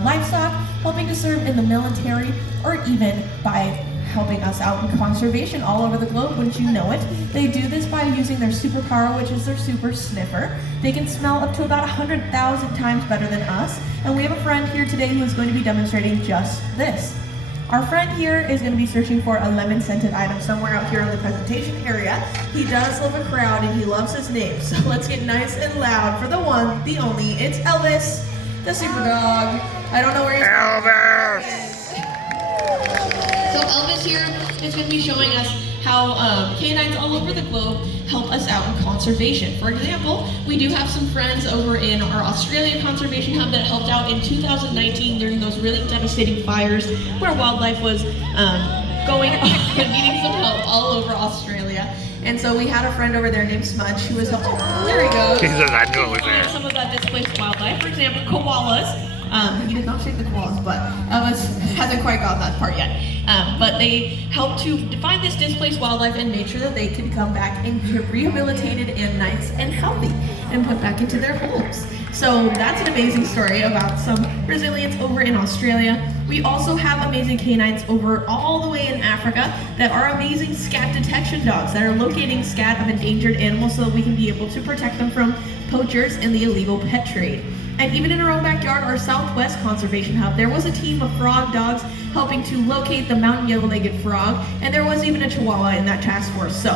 livestock, helping to serve in the military, or even by helping us out in conservation all over the globe, wouldn't you know it? They do this by using their superpower, which is their super sniffer. They can smell up to about 100,000 times better than us, and we have a friend here today who is going to be demonstrating just this. Our friend here is going to be searching for a lemon-scented item somewhere out here in the presentation area. He does love a crowd and he loves his name, so let's get nice and loud for the one, the only, it's Elvis, the super dog. I don't know where he's Elvis! So Elvis here is going to be showing us how canines all over the globe help us out in conservation. For example, we do have some friends over in our Australia Conservation Hub that helped out in 2019 during those really devastating fires where wildlife was going and needing some help all over Australia. And so we had a friend over there named Smudge who was helping. There he goes. He says, I knew it was there. Some of that displaced wildlife. For example, koalas. He did not shake the koalas, but Elvis hasn't quite got that part yet. But they help to find this displaced wildlife and make sure that they can come back and get rehabilitated and nice and healthy and put back into their homes. So that's an amazing story about some resilience over in Australia. We also have amazing canines over all the way in Africa that are amazing scat detection dogs that are locating scat of endangered animals so that we can be able to protect them from poachers and the illegal pet trade. And even in our own backyard, our Southwest Conservation Hub, there was a team of frog dogs helping to locate the mountain yellow-legged frog, and there was even a chihuahua in that task force. So,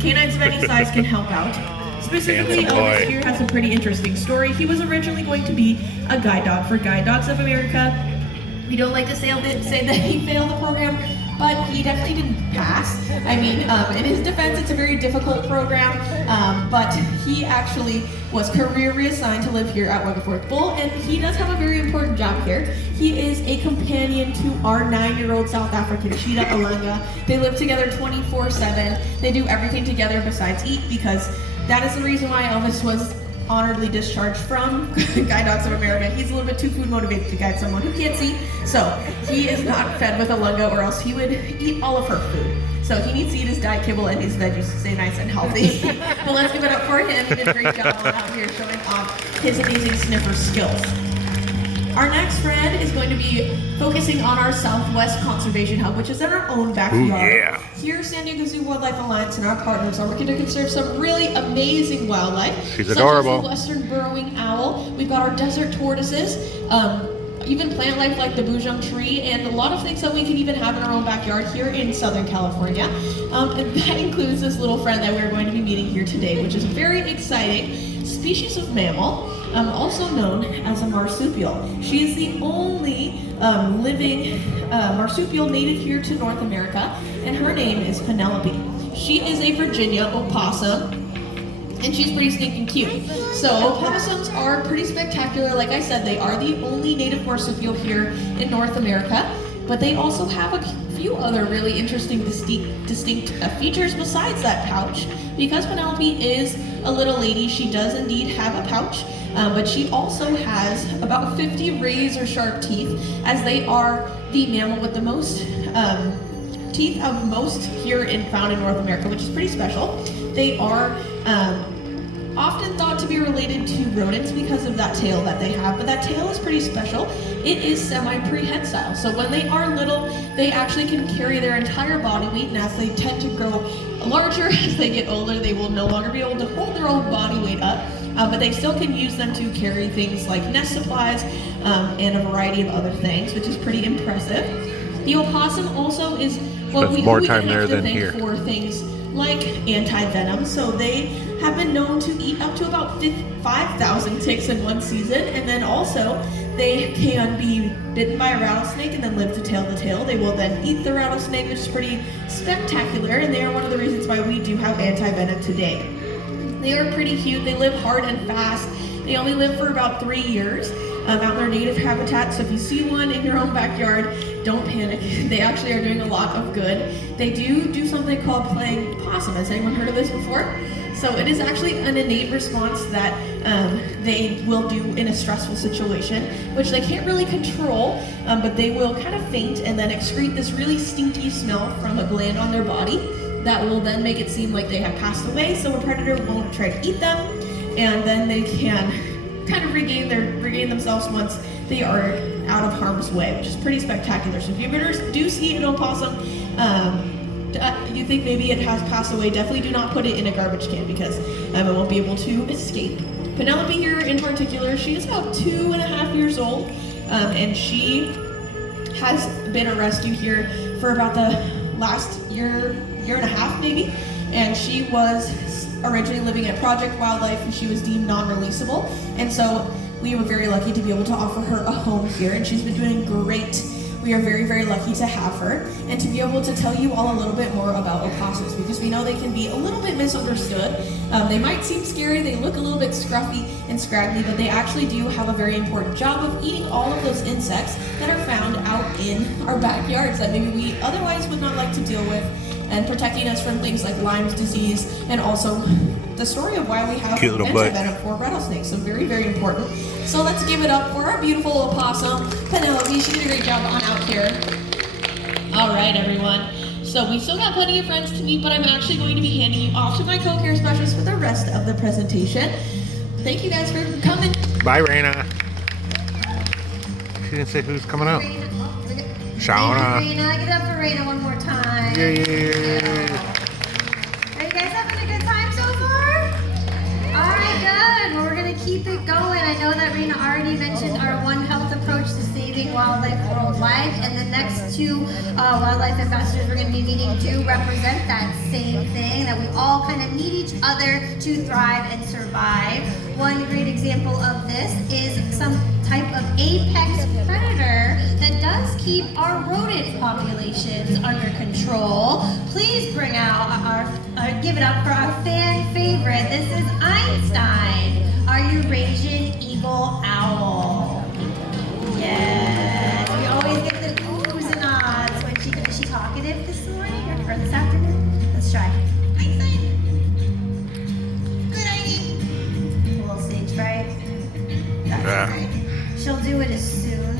canines of any size can help out. Specifically, Elvis here has a pretty interesting story. He was originally going to be a guide dog for Guide Dogs of America. We don't like to say that he failed the program, but he definitely didn't pass. I mean, in his defense, it's a very difficult program, but he actually was career reassigned to live here at Beckworth Bull, and he does have a very important job here. He is a companion to our 9-year-old South African cheetah, Alunga. They live together 24/7. They do everything together besides eat, because that is the reason why Elvis was honorably discharged from Guide Dogs of America. He's a little bit too food motivated to guide someone who can't see, so he is not fed with Alunga, or else he would eat all of her food. So he needs to eat his diet kibble and his veggies to stay nice and healthy. But let's give it up for him. He did a great job out here showing off his amazing sniffer skills. Our next friend is going to be focusing on our Southwest Conservation Hub, which is in our own backyard. Ooh, yeah. Here, San Diego Zoo Wildlife Alliance and our partners are working to conserve some really amazing wildlife. She's adorable. Such as the western burrowing owl. We've got our desert tortoises, even plant life like the bujang tree, and a lot of things that we can even have in our own backyard here in Southern California. And that includes this little friend that we're going to be meeting here today, which is a very exciting species of mammal, also known as a marsupial. She is the only living marsupial native here to North America, and her name is Penelope. She is a Virginia opossum, and she's pretty stinking cute. So opossums are pretty spectacular. Like I said, they are the only native marsupial here in North America, but they also have a few other really interesting distinct features besides that pouch. Because Penelope is a little lady, she does indeed have a pouch, but she also has about 50 razor-sharp teeth, as they are the mammal with the most teeth of most here found in North America, which is pretty special. They are often thought to be related to rodents because of that tail that they have, but that tail is pretty special. It is semi-prehensile, so when they are little, they actually can carry their entire body weight, and as they tend to grow larger as they get older, they will no longer be able to hold their own body weight up, but they still can use them to carry things like nest supplies and a variety of other things, which is pretty impressive. The opossum also is what we can actually thank for things like anti-venom. So they have been known to eat up to about 5,000 ticks in one season, and then also they can be bitten by a rattlesnake and then live to tell the tale. They will then eat the rattlesnake, which is pretty spectacular, and they are one of the reasons why we do have anti-venom today. They are pretty cute. They live hard and fast. They only live for about 3 years out in their native habitat, so if you see one in your own backyard, don't panic. They actually are doing a lot of good. They do something called playing possum. Has anyone heard of this before? So it is actually an innate response that they will do in a stressful situation, which they can't really control, but they will kind of faint and then excrete this really stinky smell from a gland on their body that will then make it seem like they have passed away, so a predator won't try to eat them, and then they can kind of regain themselves once they are out of harm's way, which is pretty spectacular. So if you ever do see an opossum, you think maybe it has passed away, definitely do not put it in a garbage can because it won't be able to escape. Penelope here in particular, she is about 2.5 years old, and she has been a rescue here for about the last year and a half maybe, and she was originally living at Project Wildlife and she was deemed non-releasable, and so we were very lucky to be able to offer her a home here, and she's been doing great. We are very, very lucky to have her and to be able to tell you all a little bit more about opossums because we know they can be a little bit misunderstood. They might seem scary, they look a little bit scruffy and scraggly, but they actually do have a very important job of eating all of those insects that are found out in our backyards that maybe we otherwise would not like to deal with, and protecting us from things like Lyme's disease, and also the story of why we have antivenom for rattlesnakes. So very, very important. So let's give it up for our beautiful opossum, Penelope. She did a great job on out here. All right, everyone. So we've still got plenty of friends to meet, but I'm actually going to be handing you off to my co-care specialist for the rest of the presentation. Thank you guys for coming. Bye, Raina. She didn't say who's coming out. Shauna. Raina, give it up for Raina one more time. Yay. Are you guys having a good time so far? All right, good. Well, we're going to keep it going. I know that Raina already mentioned our One Health approach to saving wildlife worldwide, and the next two wildlife ambassadors we're going to be meeting do represent that same thing, that we all kind of need each other to thrive and survive. One great example of this is some type of apex predator that does keep our rodent populations under control. Please bring out give it up for our fan favorite. This is Einstein, our Eurasian eagle owl. Yes, we always get the oohs and ahs when is she talkative this morning or this afternoon? Let's try. Einstein. Good idea. A little stage fright. That's right. She'll do it as soon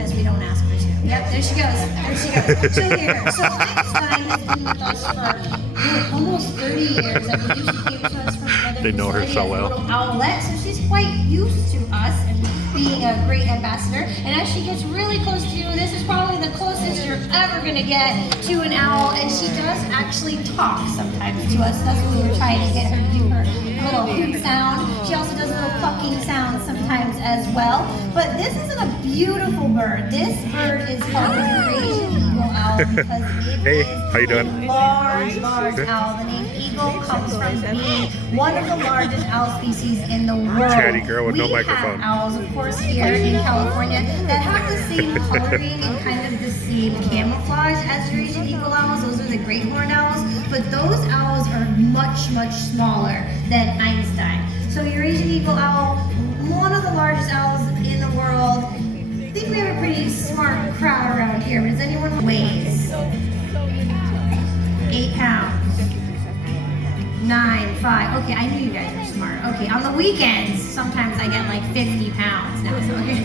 as we don't ask her to. Yep, there she goes. There she goes. She'll hear. So Einstein has been with us for almost 30 years. I believe she came to us from another They know her so well. little owlet, so she's quite used to us and being a great ambassador. And as she gets really close to you, this is probably the closest you're ever going to get to an owl. And she does actually talk sometimes to us. That's what we were trying to get her to do her little hoot sound. She also does a little clucking sound sometimes as well. But this is a beautiful bird. This bird is called the Eurasian eagle owl because it how you doing? a large owl. The name eagle comes from being one of the largest owl species in the world. Chatty girl with no microphone. We have owls, of course, here in California that have the same coloring and kind of the same camouflage as Eurasian eagle owls. Those are the great horned owls, but those owls are much, much smaller than Einstein. So Eurasian eagle owl, one of the largest owls in the world. I think we have a pretty smart crowd around here, but does anyone weighs? 8 pounds. 9, 5. Okay, I knew you guys were smart. Okay, on the weekends, sometimes I get like 50 pounds now. So, okay.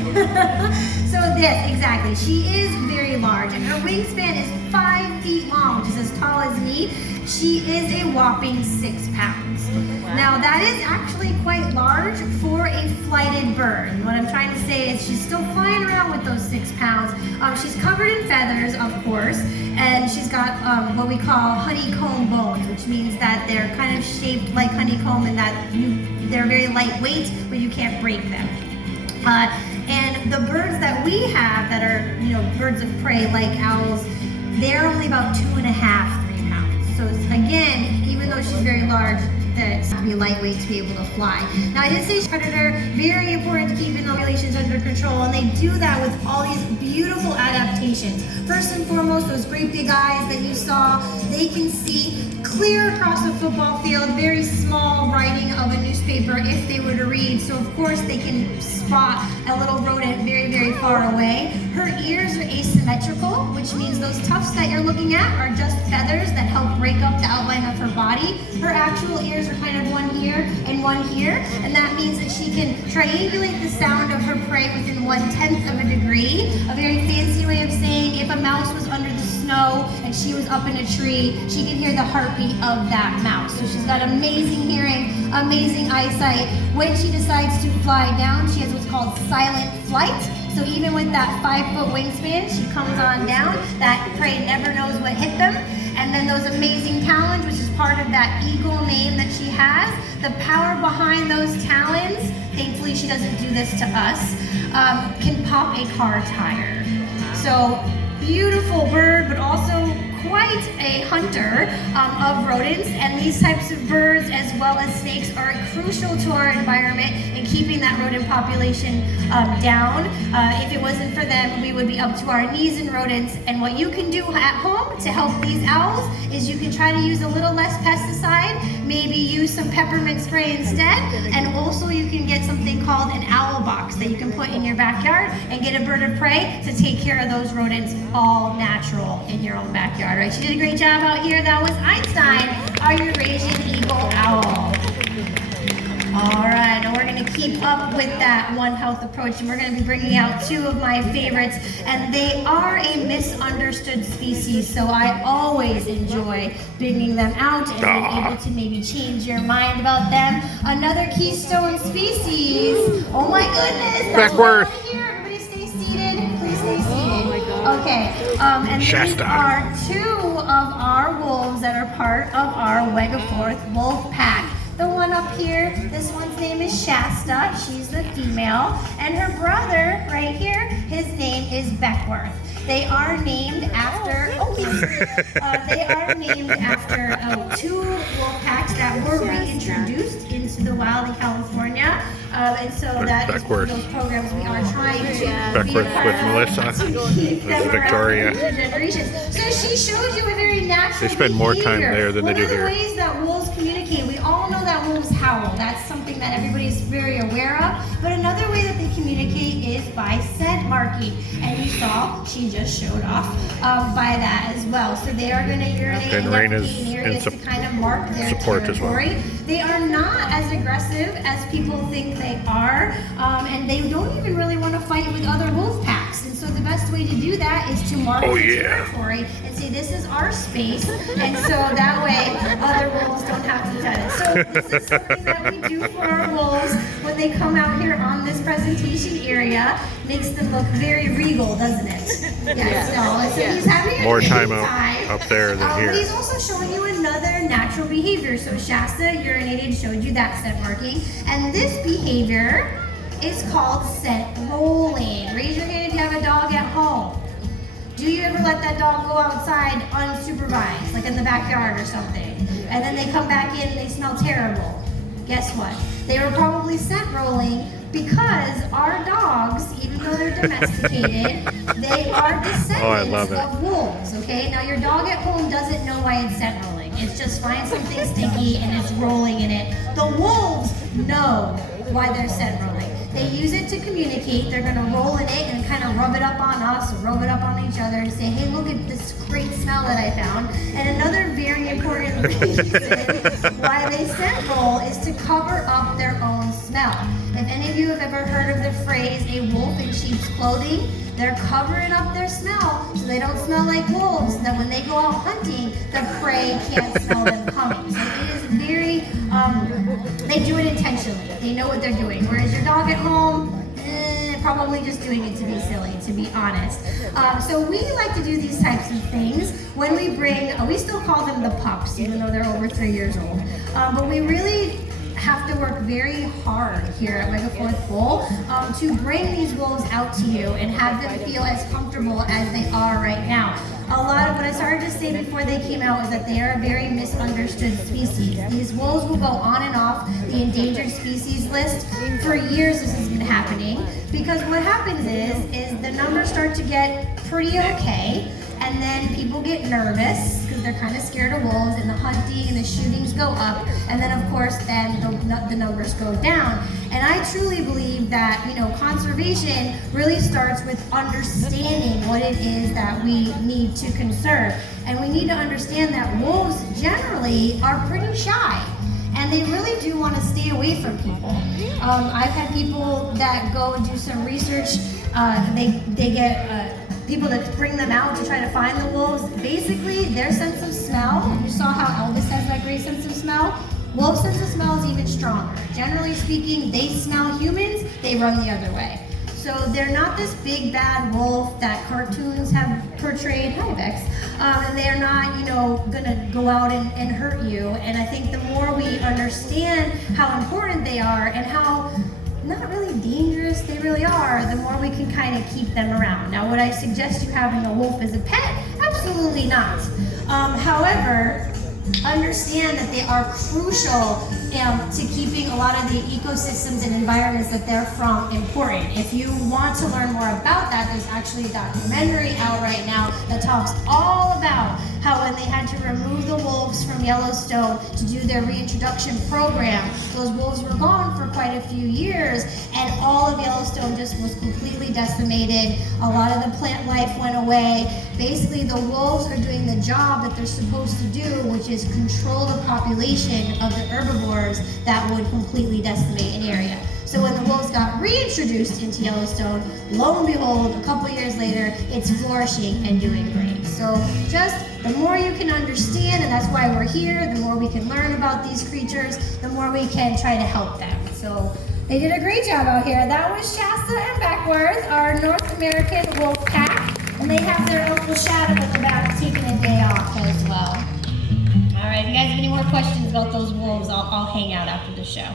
So this, exactly. She is very large, and her wingspan is 5 feet long, which is as tall as me. She is a whopping 6 pounds. Now that is actually quite large for a flighted bird. And what I'm trying to say is she's still flying around with those 6 pounds. She's covered in feathers, of course, and she's got what we call honeycomb bones, which means that they're kind of shaped like honeycomb and that they're very lightweight, but you can't break them. And the birds that we have that are, birds of prey like owls, they're only about 2.5, 3 pounds. So again, even though she's very large, that to be lightweight to be able to fly. Now I did say predator, very important to keeping the populations under control, and they do that with all these beautiful adaptations. First and foremost, those great big eyes that you saw, they can see clear across a football field, very small writing of a newspaper if they were to read. So of course they can spot a little rodent very, very far away. Her ears are asymmetrical, which means those tufts that you're looking at are just feathers that help break up the outline of her body. Her actual ears are kind of one here and one here, and that means that she can triangulate the sound of her prey within 1/10 of a degree. A very fancy way of saying if a mouse was under the snow and she was up in a tree, she can hear the heartbeat of that mouse. So she's got amazing hearing, amazing eyesight. When she decides to fly down, she has what's called silent flight. So even with that 5-foot wingspan, she comes on down. That prey never knows what hit them. And then those amazing talons, which is part of that eagle name that she has, the power behind those talons, thankfully she doesn't do this to us, can pop a car tire. So beautiful bird, but also quite a hunter of rodents, and these types of birds as well as snakes are crucial to our environment in keeping that rodent population down. If it wasn't for them, we would be up to our knees in rodents. And what you can do at home to help these owls is you can try to use a little less pesticide, maybe use some peppermint spray instead, and also you can get something called an owl box that you can put in your backyard and get a bird of prey to take care of those rodents, all natural in your own backyard. Right? She did a great job out here. That was Einstein, our Eurasian eagle owl. All right, now we're going to keep up with that One Health approach, and we're going to be bringing out two of my favorites, and they are a misunderstood species, so I always enjoy bringing them out and being able to maybe change your mind about them. Another keystone species. Oh my goodness. Beckworth. Everybody stay seated. Please stay seated. Okay, and Shasta. these are two of our wolves that are part of our Beckworth wolf pack. The one up here, this one's name is Shasta. She's the female. And her brother right here, his name is Beckworth. They are named after, two wolf packs that were reintroduced into the wild in California. And so that is one of those programs we are trying to Beckworth with Melissa. This is Victoria. So she showed you a very natural They spend more time behavior. there than they do here. One of the ways that wolves communicate, we all know that wolves howl. That's something that everybody's very aware of. But another way that they communicate is by scent marking. And you saw, she just showed off by that as well. So they are going to urinate And in Raina's their areas to kind of mark their support as well. territory. They are not as aggressive as people think they are, and they don't even really want to fight with other wolf packs. And so the best way to do that is to mark the territory and say this is our space, and so that way other wolves don't have to touch it. So this is something that we do for our wolves when they come out here on this presentation area. Makes them look very regal, doesn't it? Yes. So he's having a More great time time up there than But here. he's also showing you another natural behavior. So Shasta urinated, showed you that scent marking. And this behavior is called scent rolling. Raise your hand if you have a dog at home. Do you ever let that dog go outside unsupervised, like in the backyard or something? And then they come back in and they smell terrible. Guess what? They were probably scent rolling because our dogs, even though they're domesticated, they are descendants of wolves, okay? Now your dog at home doesn't know why it's scent rolling. It's just find something sticky and it's rolling in it. The wolves know why they're scent rolling. They use it to communicate. They're gonna roll in it and kind of rub it up on us or rub it up on each other and say, hey, look at this great smell that I found. And another very important reason why they scent roll is to cover up their own smell. If any of you have ever heard of the phrase, a wolf in sheep's clothing, they're covering up their smell so they don't smell like wolves. And then when they go out hunting, the prey can't smell them coming. So it is very, they do it intentionally. They know what they're doing. Whereas your dog at home, probably just doing it to be silly, to be honest. So we like to do these types of things when we bring, we still call them the pups, even though they're over 3 years old. But we really have to work very hard here at Beckworth Bull to bring these wolves out to you and have them feel as comfortable as they are right now. A lot of what I started to say before they came out is that they are a very misunderstood species. These wolves will go on and off the endangered species list. For years this has been happening because what happens is the numbers start to get pretty okay, and then people get nervous because they're kind of scared of wolves, and the hunting and the shootings go up, and then of course then the numbers go down. And I truly believe that, you know, conservation really starts with understanding what it is that we need to conserve. And we need to understand that wolves generally are pretty shy, and they really do want to stay away from people. I've had people that go and do some research, they get people that bring them out to try to find the wolves. Basically, their sense of smell, you saw how Elvis has that great sense of smell, wolf sense of smell is even stronger. Generally speaking, they smell humans, they run the other way. So So they're not this big bad wolf that cartoons have portrayed. Hi, Bex. And they're not, you know, gonna go out and hurt you. And I think the more we understand how important they are and how not really dangerous they really are, the more we can kind of keep them around. Now, would I suggest you having a wolf as a pet? Absolutely not. However, understand that they are crucial to keeping a lot of the ecosystems and environments that they're from important. If you want to learn more about that, there's actually a documentary out right now that talks all about how when they had to remove the wolves from Yellowstone to do their reintroduction program, those wolves were gone for quite a few years, and all of Yellowstone just was completely decimated. A lot of the plant life went away. Basically, the wolves are doing the job that they're supposed to do, which is control the population of the herbivores that would completely decimate an area. So when the wolves got reintroduced into Yellowstone, lo and behold, a couple years later, it's flourishing and doing great. So just the more you can understand, and that's why we're here, the more we can learn about these creatures, the more we can try to help them. So they did a great job out here. That was Shasta and Beckworth, our North American wolf pack. And they have their Uncle Shadow in the back taking a day off as well. All right, if you guys have any more questions about those wolves, I'll hang out after the show.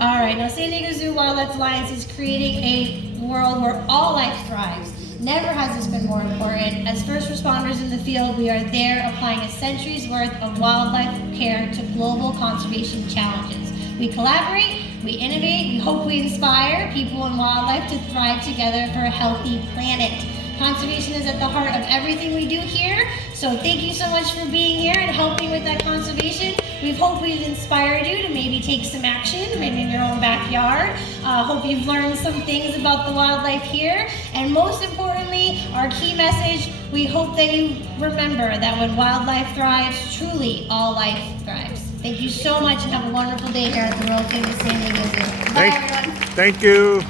All right, now San Diego Zoo Wildlife Alliance is creating a world where all life thrives. Never has this been more important. As first responders in the field, we are there applying a century's worth of wildlife care to global conservation challenges. We collaborate, we innovate, we hope we inspire people and wildlife to thrive together for a healthy planet. Conservation is at the heart of everything we do here, so thank you so much for being here and helping with that conservation. We hope we've inspired you to maybe take some action, maybe in your own backyard. Hope you've learned some things about the wildlife here, and most importantly, our key message, we hope that you remember that when wildlife thrives, truly all life thrives. Thank you so much and have a wonderful day here at the world famous San Diego Zoo. Bye, everyone. Thank you.